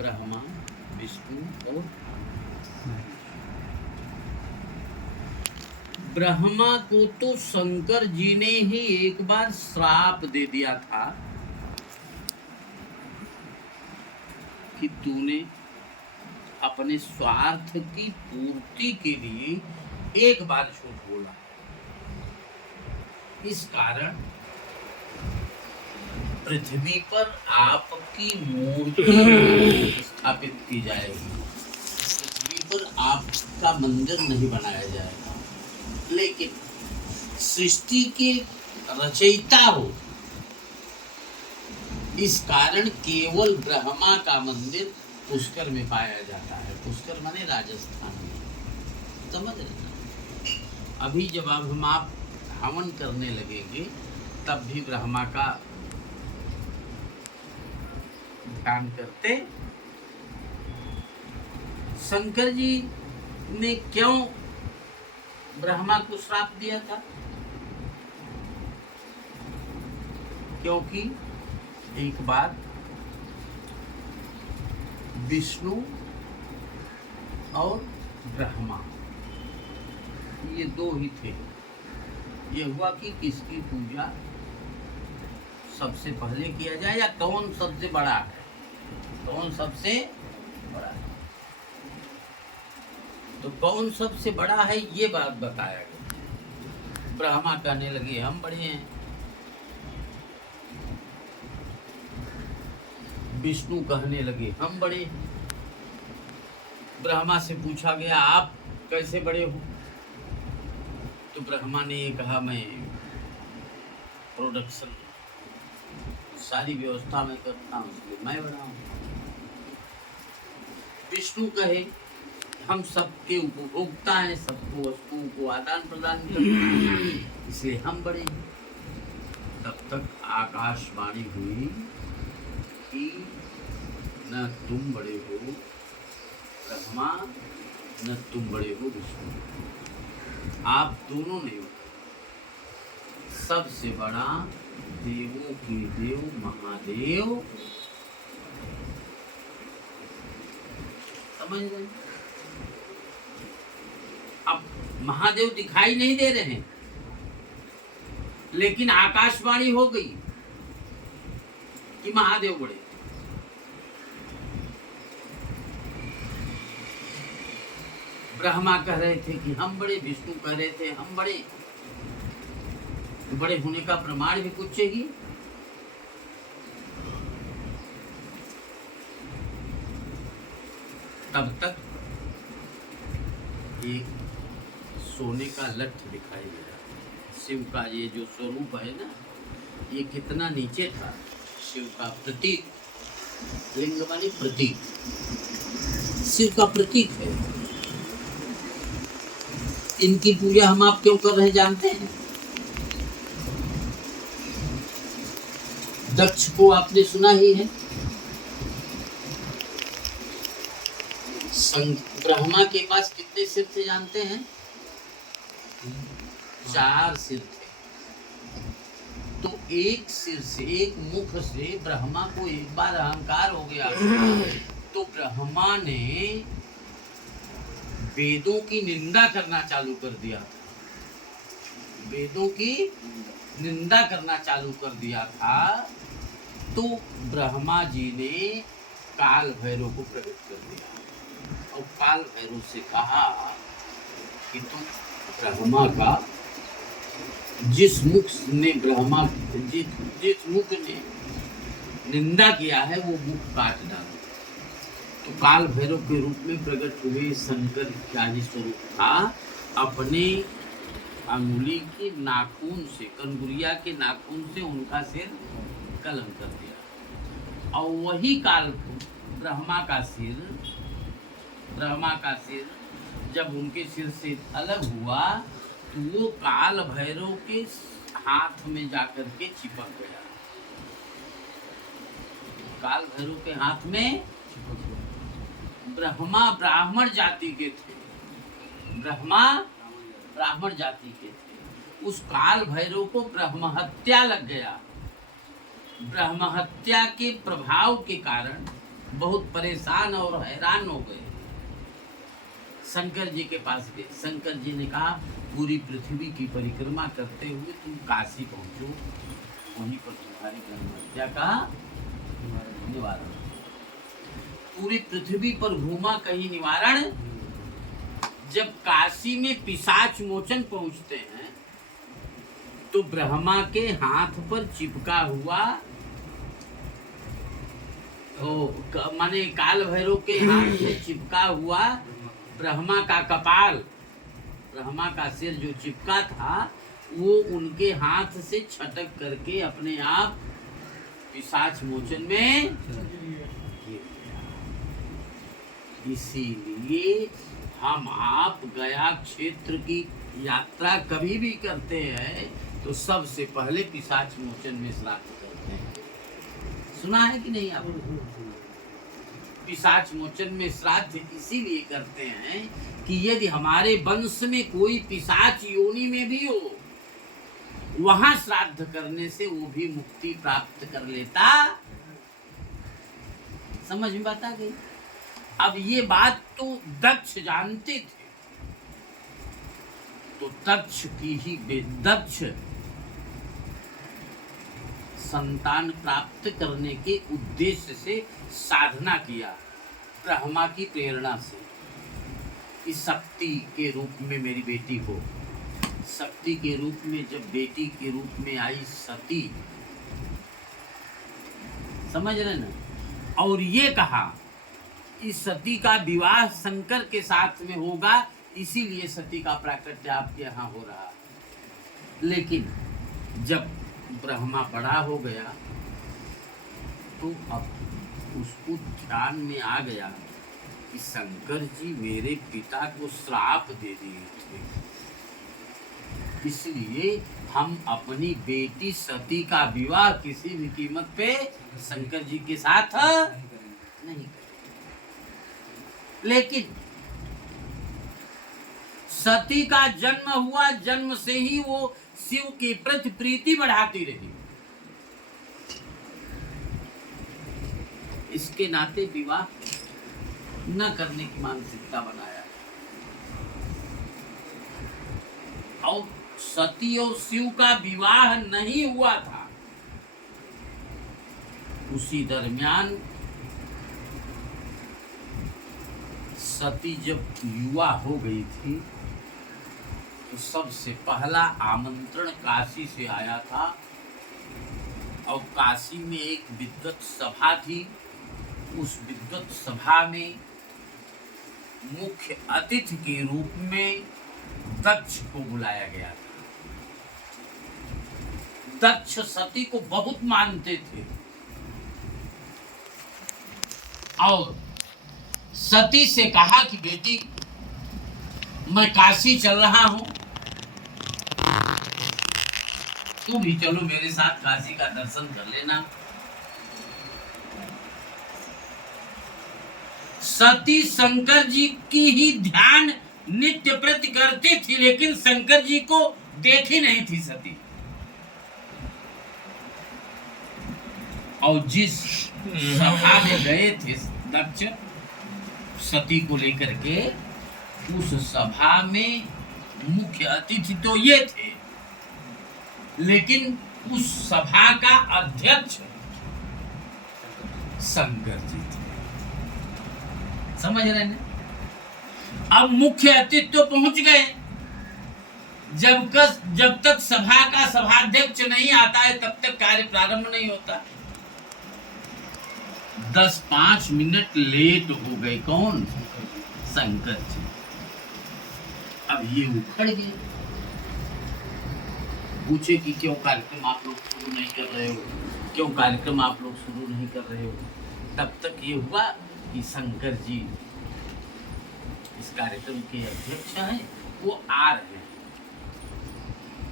ब्रह्मा, विष्णु और ब्रह्मा को तो शंकर जी ने ही एक बार श्राप दे दिया था कि तूने अपने स्वार्थ की पूर्ति के लिए एक बार झूठ बोला, इस कारण पृथ्वी पर आपकी मूर्ति स्थापित की जाएगी, पृथ्वी पर आपका मंदिर नहीं बनाया जाएगा। लेकिन सृष्टि के रचयिता हो, इस कारण केवल ब्रह्मा का मंदिर पुष्कर में पाया जाता है। पुष्कर माने राजस्थान में, समझ रहे ना। अभी जब हम आप हवन करने लगेंगे तब भी ब्रह्मा का ध्यान करते। शंकर जी ने क्यों ब्रह्मा को श्राप दिया था? क्योंकि एक बार विष्णु और ब्रह्मा ये दो ही थे। ये हुआ कि किसकी पूजा सबसे पहले किया जाए या कौन सबसे बड़ा है, कौन सबसे बड़ा है। तो कौन सबसे बड़ा है ये बात बताया गया। ब्रह्मा कहने लगे हम बड़े हैं, विष्णु कहने लगे हम बड़े। ब्रह्मा से पूछा गया आप कैसे बड़े हो? तो ब्रह्मा ने ये कहा मैं प्रोडक्शन सारी व्यवस्था में करता हूँ, इसलिए मैं बड़ा हूँ। विष्णु कहे हम सबके उपभोक्ता हैं, सबको वस्तुओं को आदान प्रदान करते हैं, इसलिए हम बड़े हैं। तब तक आकाशवाणी हुई कि न तुम बड़े हो ब्रह्मा, न तुम बड़े हो विष्णु, आप दोनों नहीं हो। सबसे बड़ा देवों के देव महादेव, समझ रहे? अब महादेव दिखाई नहीं दे रहे हैं, लेकिन आकाशवाणी हो गई कि महादेव बड़े। ब्रह्मा कह रहे थे कि हम बड़े, विष्णु कह रहे थे हम बड़े। बड़े होने का प्रमाण भी कुछ चाहिए। तब तक एक सोने का लठ दिखाई दिया। शिव का ये जो स्वरूप है ना, ये कितना नीचे था। शिव का प्रतीक, लिंग माने प्रतीक, शिव का प्रतीक है। इनकी पूजा हम आप क्यों कर रहे जानते हैं? दक्ष को आपने सुना ही है। ब्रह्मा के पास कितने सिर थे जानते हैं? 4 सिर थे। तो एक सिर से, एक मुख से ब्रह्मा को एक बार अहंकार हो गया तो ब्रह्मा ने वेदों की निंदा करना चालू कर दिया। वेदों की निंदा करना चालू कर दिया था। तो ब्रह्मा जी ने काल भैरव को प्रकट कर दिया और काल भैरव से कहा कि तुम ब्रह्मा का जिस मुख ने ब्रह्मा जिस मुख ने निंदा किया है वो मुख काट डालो। तो काल भैरव के रूप में प्रकट हुए शंकर का ही स्वरूप था। अपने अंगुली के नाखून से, कंगुरिया के नाखून से उनका सिर कलम कर दिया और वही काल ब्रह्मा का सिर जब उनके सिर से अलग हुआ तो वो काल भैरव के हाथ में जाकर के चिपक गया। काल भैरव के हाथ में ब्रह्मा ब्राह्मण जाति के थे, ब्रह्मा ब्राह्मण जाति के थे। उस काल भैरव को ब्रह्म हत्या लग गया। ब्रह्म हत्या के प्रभाव के कारण बहुत परेशान और हैरान हो गए। शंकर जी के पास गए। शंकर जी ने कहा पूरी पृथ्वी की परिक्रमा करते हुए तुम काशी पहुंचो, वहीं पर तुम्हारी क्या कहा निवारण। पूरी पृथ्वी पर घूमा, कहीं निवारण। जब काशी में पिशाच मोचन पहुंचते हैं तो ब्रह्मा के हाथ पर चिपका हुआ, माने काल भैरव के हाथ में चिपका हुआ ब्रह्मा का कपाल, ब्रह्मा का सिर जो चिपका था वो उनके हाथ से छटक करके अपने आप पिशाच मोचन में गिर गया। इसीलिए हम आप गया क्षेत्र की यात्रा कभी भी करते हैं तो सबसे पहले पिशाच मोचन में श्राद्ध करते हैं। सुना है कि नहीं आपने? पिशाच मोचन में श्राद्ध इसीलिए करते हैं कि यदि हमारे वंश में कोई पिशाच योनि में भी हो, वहां श्राद्ध करने से वो भी मुक्ति प्राप्त कर लेता। समझ में बात आ गई? अब ये बात तो दक्ष जानते थे, तो दक्ष संतान प्राप्त करने के उद्देश्य से साधना किया ब्रह्मा की प्रेरणा से। इस शक्ति के रूप में मेरी बेटी हो, शक्ति के रूप में जब बेटी के रूप में आई सती, समझ रहे ना? और ये कहा इस सती का विवाह शंकर के साथ में होगा, इसीलिए सती का प्राकट्य आपके यहाँ हो रहा। लेकिन जब ब्रह्मा बड़ा हो गया तो अब उसको ध्यान में आ गया कि शंकर जी मेरे पिता को श्राप दे दिए थे, इसलिए हम अपनी बेटी सती का विवाह किसी भी कीमत पे शंकर जी के साथ नहीं करेंगे। लेकिन सती का जन्म हुआ, जन्म से ही वो शिव की प्रति प्रीति बढ़ाती रही। इसके नाते विवाह न करने की मानसिकता बनाया। और सती और शिव का विवाह नहीं हुआ था। उसी दरमियान सती जब युवा हो गई थी तो सबसे पहला आमंत्रण काशी से आया था। और काशी में एक विद्वत सभा थी। उस विद्वत सभा में मुख्य अतिथि के रूप में दक्ष को बुलाया गया था। दक्ष सती को बहुत मानते थे और सती से कहा कि बेटी मैं काशी चल रहा हूं, तू भी चलो मेरे साथ, काशी का दर्शन कर लेना। सती शंकर जी की ही ध्यान नित्य प्रति करती थी, लेकिन शंकर जी को देखी नहीं थी सती। और जिस सभा में गए थे दक्ष सती को लेकर के, उस सभा में मुख्य अतिथि तो ये थे, लेकिन उस सभा का अध्यक्ष शंकर जी थे। समझ रहे हैं? अब मुख्य अतिथि तो पहुंच गए। जब तक सभा का सभाध्यक्ष नहीं आता है तब तक कार्य प्रारंभ नहीं होता। 10-5 मिनट लेट हो गए। कौन? शंकर जी। अब ये उखड़ गए, पूछे कि क्यों कार्यक्रम आप लोग शुरू नहीं कर रहे हो, क्यों कार्यक्रम आप लोग शुरू नहीं कर रहे हो। तब तक ये हुआ कि शंकर जी इस कार्यक्रम के अध्यक्ष हैं, वो आ रहे हैं।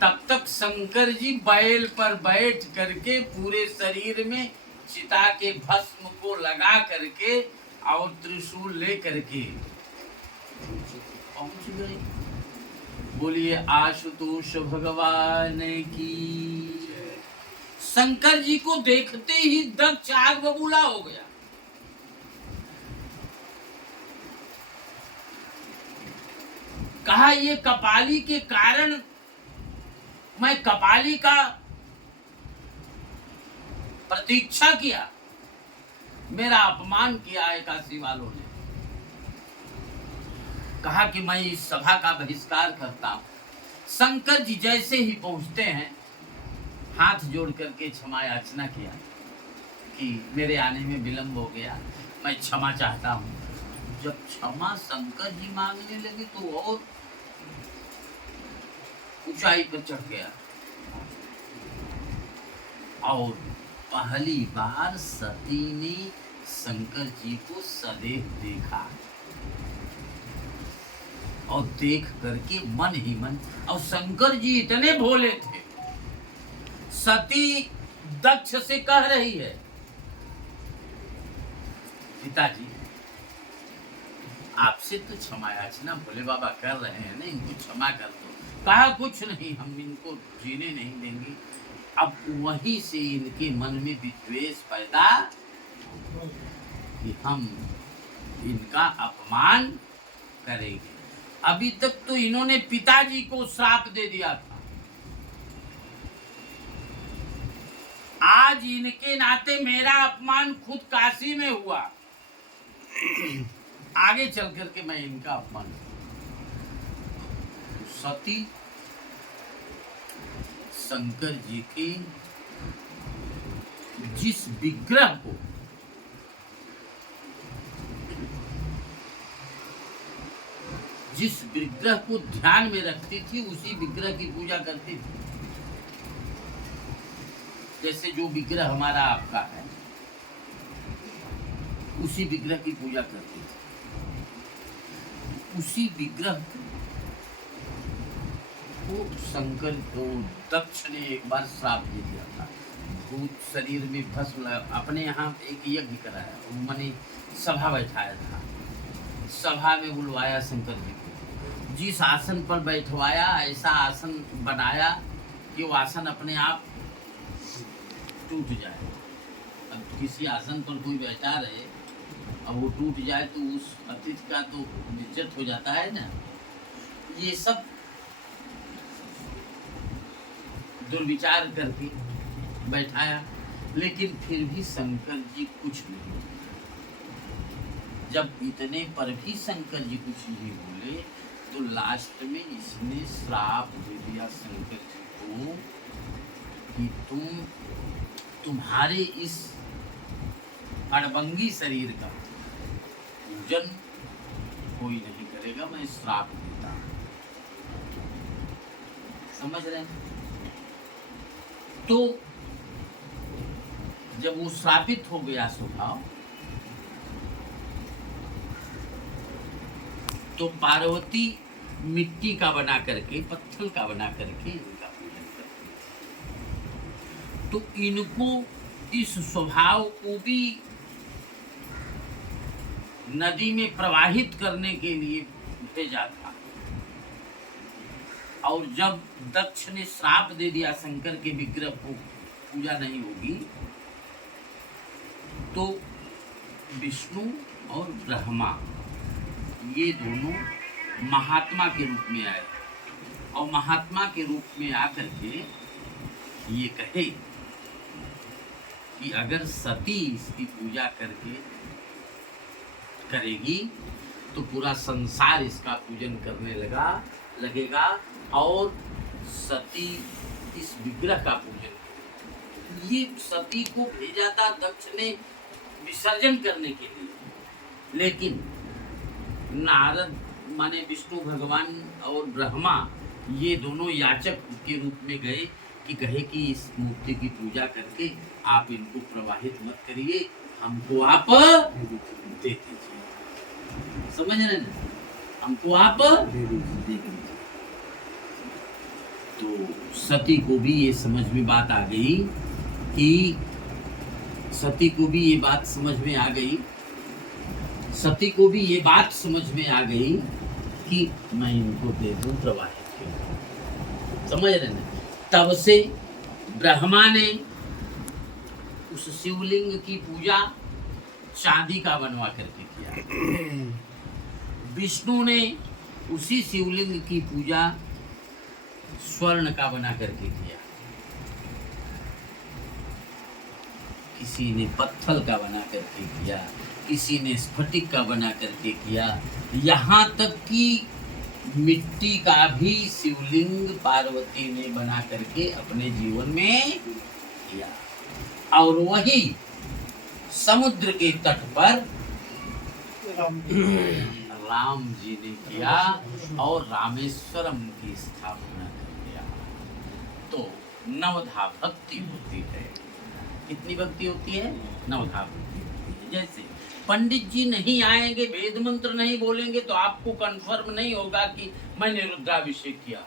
तब तक शंकर जी बैल पर बैठ करके पूरे शरीर में चिता के भस्म को लगा करके और त्रिशूल ले करके पहुंच गए। बोलिए आशुतोष भगवान की। शंकर जी को देखते ही दक्ष आग बबूला हो गया। कहा ये कपाली के कारण मैं कपाली का प्रतीक्षा किया, मेरा अपमान किया है काशी वालों ने। कहा कि मैं इस सभा का बहिष्कार करता हूं। शंकर जी जैसे ही पहुंचते हैं, हाथ जोड़ करके क्षमा याचना किया कि मेरे आने में विलंब हो गया, मैं क्षमा चाहता हूं। जब क्षमा शंकर जी मांगने लगे तो और ऊंचाई पर चढ़ गया, और पहली बार सती ने शंकर जी को सदैव देखा, और देख करके मन ही मन, और शंकर जी इतने भोले थे, सती दक्ष से कह रही है, पिताजी आपसे तो क्षमा याचना भोले बाबा कर रहे हैं ना, इनको क्षमा कर दो। कहा कुछ नहीं, हम इनको जीने नहीं देंगे। अब वहीं से इनके मन में विद्वेष पैदा कि हम इनका अपमान करेंगे। अभी तक तो इन्होंने पिताजी को श्राप दे दिया था, आज इनके नाते मेरा अपमान खुद काशी में हुआ, आगे चल करके मैं इनका अपमान। सती शंकर जी के जिस विग्रह को ध्यान में रखती थी, उसी विग्रह की पूजा करती थी। जैसे जो विग्रह हमारा आपका है, उसी विग्रह की पूजा करती थी। उसी विग्रह को शंकर को दक्ष ने एक बार श्राप दे दिया था। भूत शरीर में भस्म, अपने यहाँ एक यज्ञ कराया, उन्होंने सभा बैठाया था, सभा में बुलवाया शंकर जी को, जिस आसन पर बैठवाया ऐसा आसन बनाया कि वो आसन अपने आप टूट जाए। अब किसी आसन पर कोई बैठा रहे, अब वो टूट जाए तो उस अतिथि का तो इज्जत हो जाता है ना। ये सब दुर्विचार करके बैठाया, लेकिन फिर भी शंकर जी कुछ नहीं। जब इतने पर भी शंकर जी कुछ नहीं बोले, तो लास्ट में इसने श्राप दे दिया शंकर जी को कि तुम्हारे इस अड़बंगी शरीर का पूजन कोई नहीं करेगा, मैं श्राप देता हूं। समझ रहे हैं? तो जब वो श्रापित हो गया स्वभाव, तो पार्वती मिट्टी का बना करके, पत्थर का बना करके इनका पूजन करती। तो इनको इस स्वभाव को भी नदी में प्रवाहित करने के लिए भेजा था। और जब दक्ष ने श्राप दे दिया शंकर के विग्रह को पूजा नहीं होगी, तो विष्णु और ब्रह्मा ये दोनों महात्मा के रूप में आए, और महात्मा के रूप में आकर के ये कहे कि अगर सती इसकी पूजा करके करेगी तो पूरा संसार इसका पूजन करने लगेगा, और सती इस विग्रह का पूजन। ये सती को भेजा था दक्ष ने विसर्जन करने के लिए, लेकिन नारद माने विष्णु भगवान और ब्रह्मा ये दोनों याचक के रूप में गए कि कहे कि इस मूर्ति की पूजा करके आप इनको प्रवाहित मत करिए, हमको आप दे दीजिए। समझ रहे ना? हमको आप दे दीजिए। तो सती को भी ये समझ में बात आ गई कि सती को भी ये बात समझ में आ गई कि मैं इनको दे दूं प्रवाहित। समझ रहे ना? तब से ब्रह्मा ने उस शिवलिंग की पूजा चांदी का बनवा करके किया, विष्णु ने उसी शिवलिंग की पूजा स्वर्ण का बना करके किया, किसी ने पत्थर का बना करके किया, किसी ने स्फटिक का बना करके किया, यहाँ तक कि मिट्टी का भी शिवलिंग पार्वती ने बना करके अपने जीवन में किया। और वही समुद्र के तट पर राम जी ने किया और रामेश्वरम की स्थापना कर दिया। तो नवधा भक्ति होती है। कितनी भक्ति होती है? नवधा भक्ति होती है। जैसे पंडित जी नहीं आएंगे, वेद मंत्र नहीं बोलेंगे, तो आपको कंफर्म नहीं होगा कि मैंने रुद्राभिषेक किया,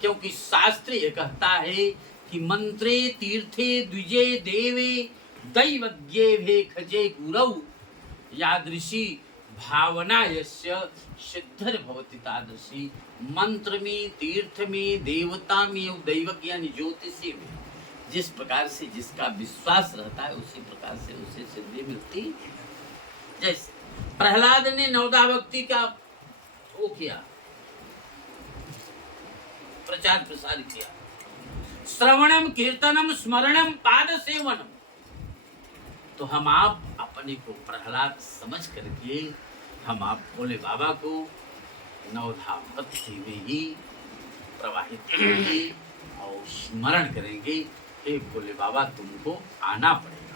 क्योंकि शास्त्र ये कहता है कि मंत्रे तीर्थे द्विजे देवे दैवज्ञे भे खजे गुरौ यादृशी भावना यस्य सिद्धर भवति तादृशी। मंत्र में, तीर्थ में, देवता में और दैवज्ञ यानी ज्योतिषी में जिस प्रकार से जिसका विश्वास रहता है उसी प्रकार से उसे सिद्धि मिलती है। जैसे प्रहलाद ने नवदा भक्ति का वो किया, प्रचार प्रसार किया, श्रवणम कीर्तनम स्मरणम पाद सेवनम। तो हम आप अपने को प्रहलाद समझ करके हम आप भोले बाबा को नवधा भक्ति में ही प्रवाहित करेंगे और स्मरण करेंगे, हे भोले बाबा तुमको आना पड़ेगा।